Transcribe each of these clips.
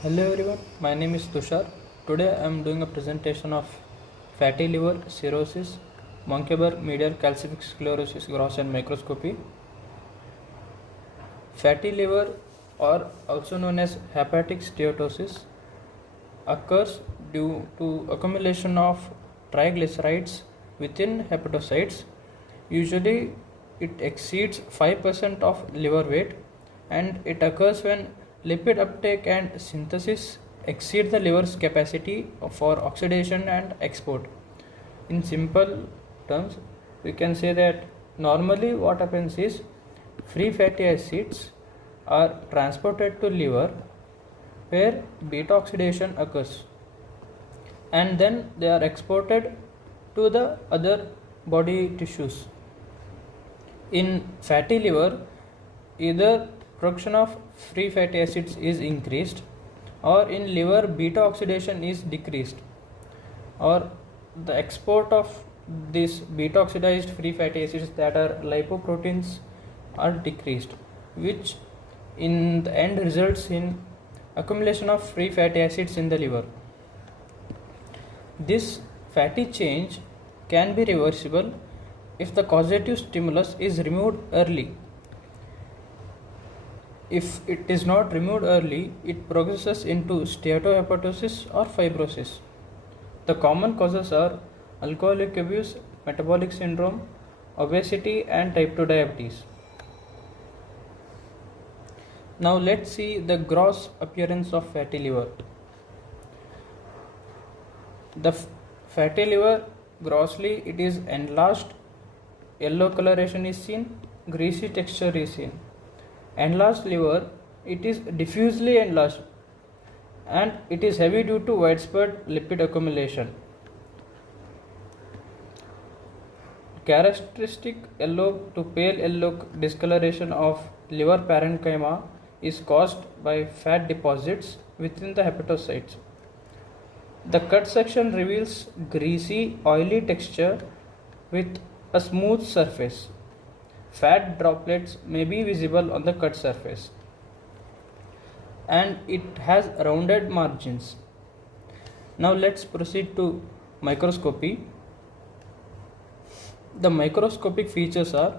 Hello everyone, my name is Tushar. Today I am doing a presentation of fatty liver cirrhosis, Monckeberg medial calcific sclerosis gross and microscopy. Fatty liver, or also known as hepatic steatosis, occurs due to accumulation of triglycerides within hepatocytes. Usually it exceeds 5% of liver weight, and it occurs when lipid uptake and synthesis exceed the liver's capacity for oxidation and export. In simple terms, we can say that normally what happens is free fatty acids are transported to liver where beta oxidation occurs, and then they are exported to the other body tissues. In fatty liver, either production of free fatty acids is increased, or in liver beta oxidation is decreased, or the export of these beta oxidized free fatty acids, that are lipoproteins, are decreased, which in the end results in accumulation of free fatty acids in the liver. This fatty change can be reversible if the causative stimulus is removed early. If it is not removed early, it progresses into steatohepatosis or fibrosis. The common causes are alcoholic abuse, metabolic syndrome, obesity, and type 2 diabetes. Now let's see the gross appearance of fatty liver. The fatty liver, grossly it is enlarged, yellow coloration is seen, greasy texture is seen. Enlarged liver, it is diffusely enlarged and it is heavy due to widespread lipid accumulation. Characteristic yellow to pale yellow discoloration of liver parenchyma is caused by fat deposits within the hepatocytes. The cut section reveals greasy, oily texture with a smooth surface. Fat droplets may be visible on the cut surface, and it has rounded margins. Now let's proceed to microscopy. The microscopic features are: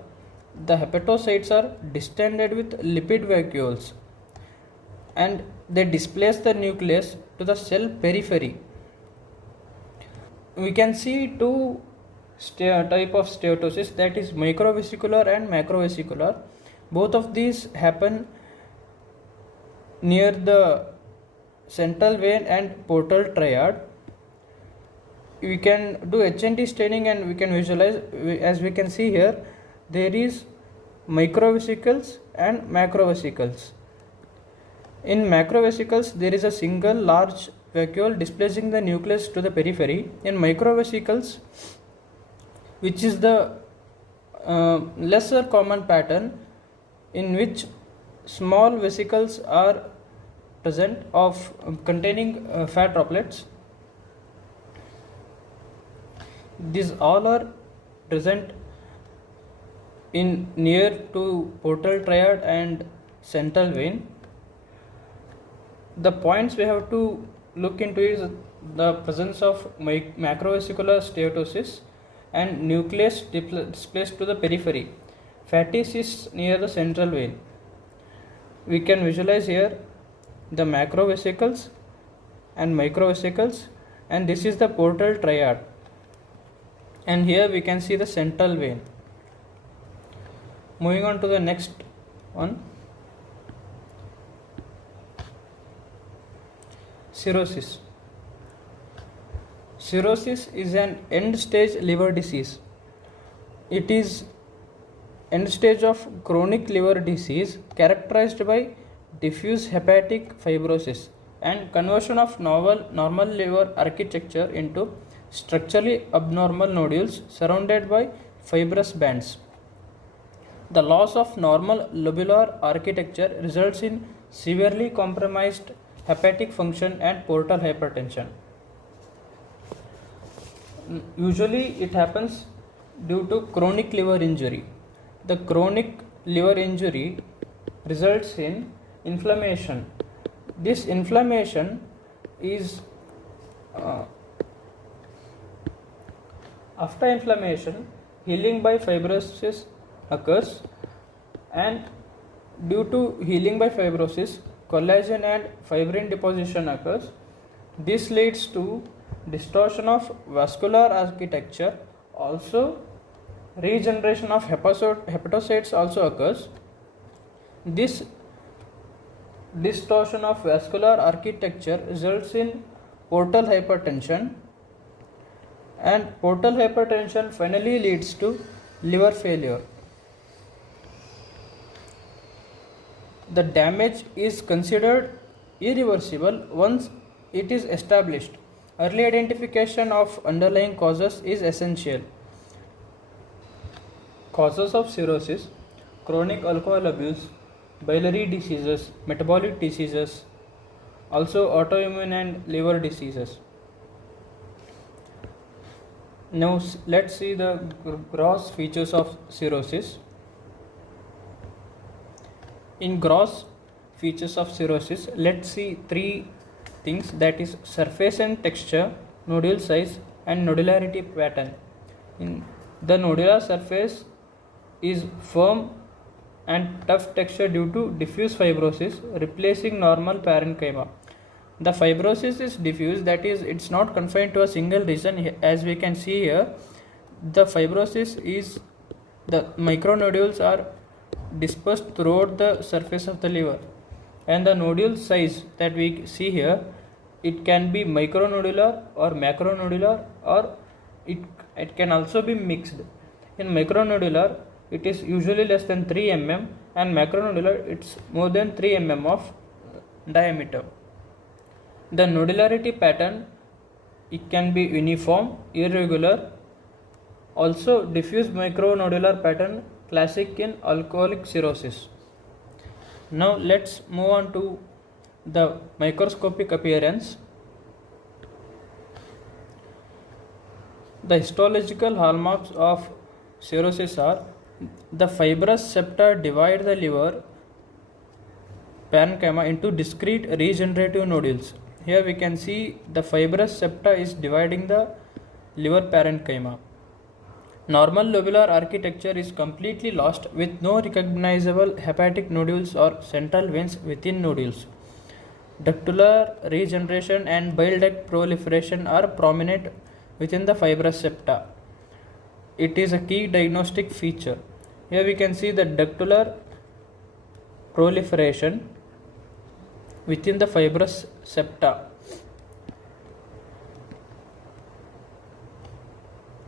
the hepatocytes are distended with lipid vacuoles, and they displace the nucleus to the cell periphery. We can see two type of steatosis, that is microvesicular and macrovesicular. Both of these happen near the central vein and portal triad. We can do HNT staining and we can visualize, as we can see here, there is microvesicles and macrovesicles. In macrovesicles, there is a single large vacuole displacing the nucleus to the periphery. In microvesicles, which is the lesser common pattern, in which small vesicles are present of containing fat droplets. These all are present in near to portal triad and central vein. The points we have to look into is the presence of macrovesicular steatosis and nucleus displaced to the periphery. Fatty cysts near the central vein. We can visualize here the macrovesicles and microvesicles, and this is the portal triad, and here we can see the central vein. Moving on to the next one, cirrhosis. Cirrhosis is an end-stage liver disease. It is end stage of chronic liver disease characterized by diffuse hepatic fibrosis and conversion of normal liver architecture into structurally abnormal nodules surrounded by fibrous bands. The loss of normal lobular architecture results in severely compromised hepatic function and portal hypertension. Usually it happens due to chronic liver injury. The chronic liver injury results in inflammation This inflammation is after inflammation, healing by fibrosis occurs, and due to healing by fibrosis, collagen and fibrin deposition occurs. This leads to distortion of vascular architecture. Also, regeneration of hepatocytes also occurs. This distortion of vascular architecture results in portal hypertension, and portal hypertension finally leads to liver failure. The damage is considered irreversible once it is established. Early identification of underlying causes is essential. Causes of cirrhosis: chronic alcohol abuse, biliary diseases, metabolic diseases, also autoimmune and liver diseases. Now let's see the gross features of cirrhosis. In gross features of cirrhosis, let's see three things, that is surface and texture, nodule size and nodularity pattern. In the nodular surface is firm and tough texture due to diffuse fibrosis replacing normal parenchyma. The fibrosis is diffuse, that is, it's not confined to a single region. As we can see here, the fibrosis is, the micronodules are dispersed throughout the surface of the liver, and the nodule size that we see here, it can be micronodular or macronodular, or it can also be mixed. In micronodular, it is usually less than 3 mm, and macronodular, it's more than 3 mm of diameter. The nodularity pattern, it can be uniform, irregular, also diffuse micronodular pattern, classic in alcoholic cirrhosis. Now let's move on to the microscopic appearance. The histological hallmarks of cirrhosis are: the fibrous septa divide the liver parenchyma into discrete regenerative nodules. Here we can see the fibrous septa is dividing the liver parenchyma. Normal lobular architecture is completely lost with no recognizable hepatic nodules or central veins within nodules. Ductular regeneration and bile duct proliferation are prominent within the fibrous septa. It is a key diagnostic feature. Here we can see the ductular proliferation within the fibrous septa.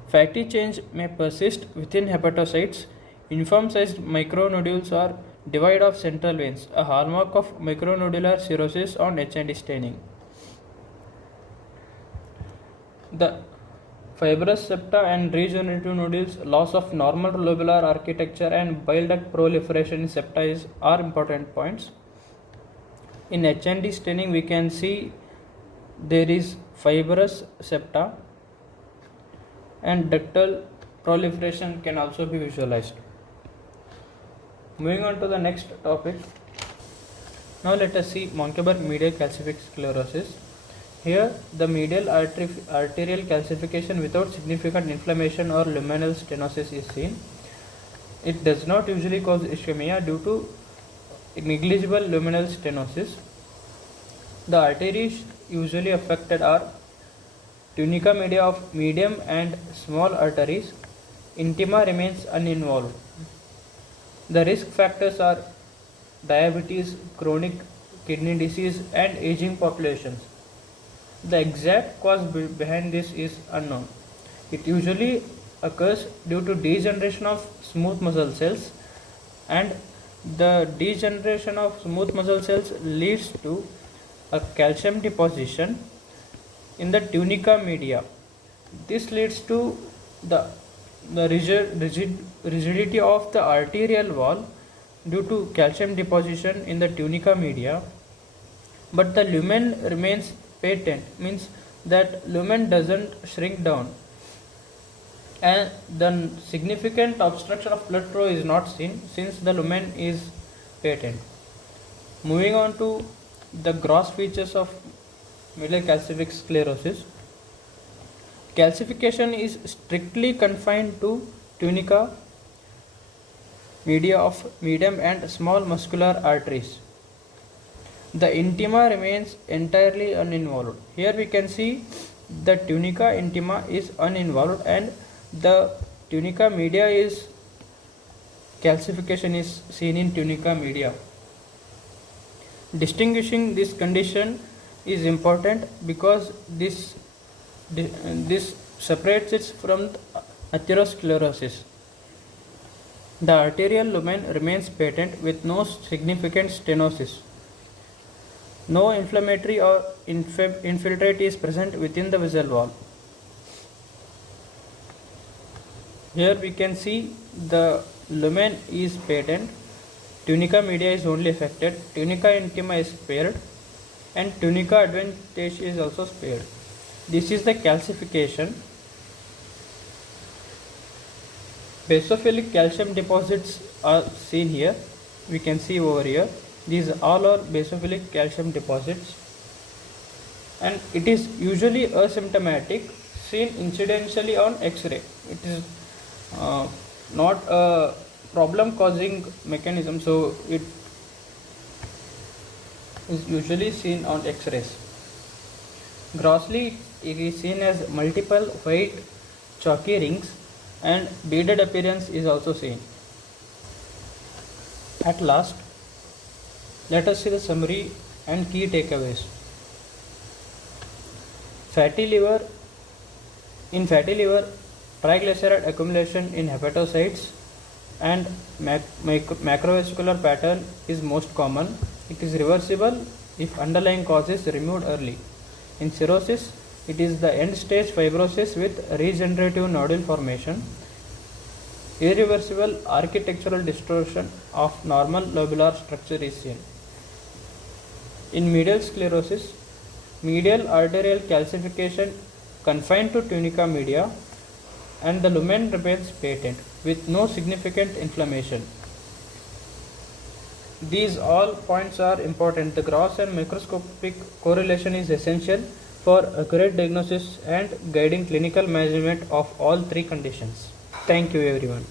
Fatty change may persist within hepatocytes. Uniform sized micronodules are devoid of central veins, a hallmark of micronodular cirrhosis on H&E staining. The fibrous septa and regenerative nodules, loss of normal lobular architecture and bile duct proliferation in septa are important points. In H&E staining, we can see there is fibrous septa and ductal proliferation can also be visualized. Moving on to the next topic. Now let us see Monckeberg medial calcific sclerosis. Here the medial arterial calcification without significant inflammation or luminal stenosis is seen. It does not usually cause ischemia due to negligible luminal stenosis. The arteries usually affected are tunica media of medium and small arteries. Intima remains uninvolved. The risk factors are diabetes, chronic kidney disease and aging populations. The exact cause behind this is unknown. It usually occurs due to degeneration of smooth muscle cells, and the degeneration of smooth muscle cells leads to a calcium deposition in the tunica media. This leads to the rigidity of the arterial wall due to calcium deposition in the tunica media, but the lumen remains patent, means that lumen doesn't shrink down, and the significant obstruction of blood flow is not seen since the lumen is patent. Moving on to the gross features of middle calcific sclerosis. Calcification is strictly confined to tunica media of medium and small muscular arteries. The intima remains entirely uninvolved. Here we can see the tunica intima is uninvolved and the tunica media is calcification is seen in tunica media. Distinguishing this condition is important because this separates it from atherosclerosis. The arterial lumen remains patent with no significant stenosis. No inflammatory or infiltrate is present within the vessel wall. Here we can see the lumen is patent, tunica media is only affected, tunica intima is spared, and tunica adventitia is also spared. This is the calcification. Basophilic calcium deposits are seen here. We can see over here. These all are basophilic calcium deposits, and it is usually asymptomatic, seen incidentally on X-ray. It is not a problem causing mechanism, so it is usually seen on X-rays. Grossly, it is seen as multiple white chalky rings, and beaded appearance is also seen. At last, let us see the summary and key takeaways. Fatty liver. In fatty liver, triglyceride accumulation in hepatocytes and macrovascular pattern is most common. It is reversible if underlying cause is removed early. In cirrhosis, it is the end stage fibrosis with regenerative nodule formation. Irreversible architectural distortion of normal lobular structure is seen. In medial sclerosis, medial arterial calcification confined to tunica media and the lumen remains patent with no significant inflammation. These all points are important. The gross and microscopic correlation is essential for accurate diagnosis and guiding clinical management of all three conditions. Thank you everyone.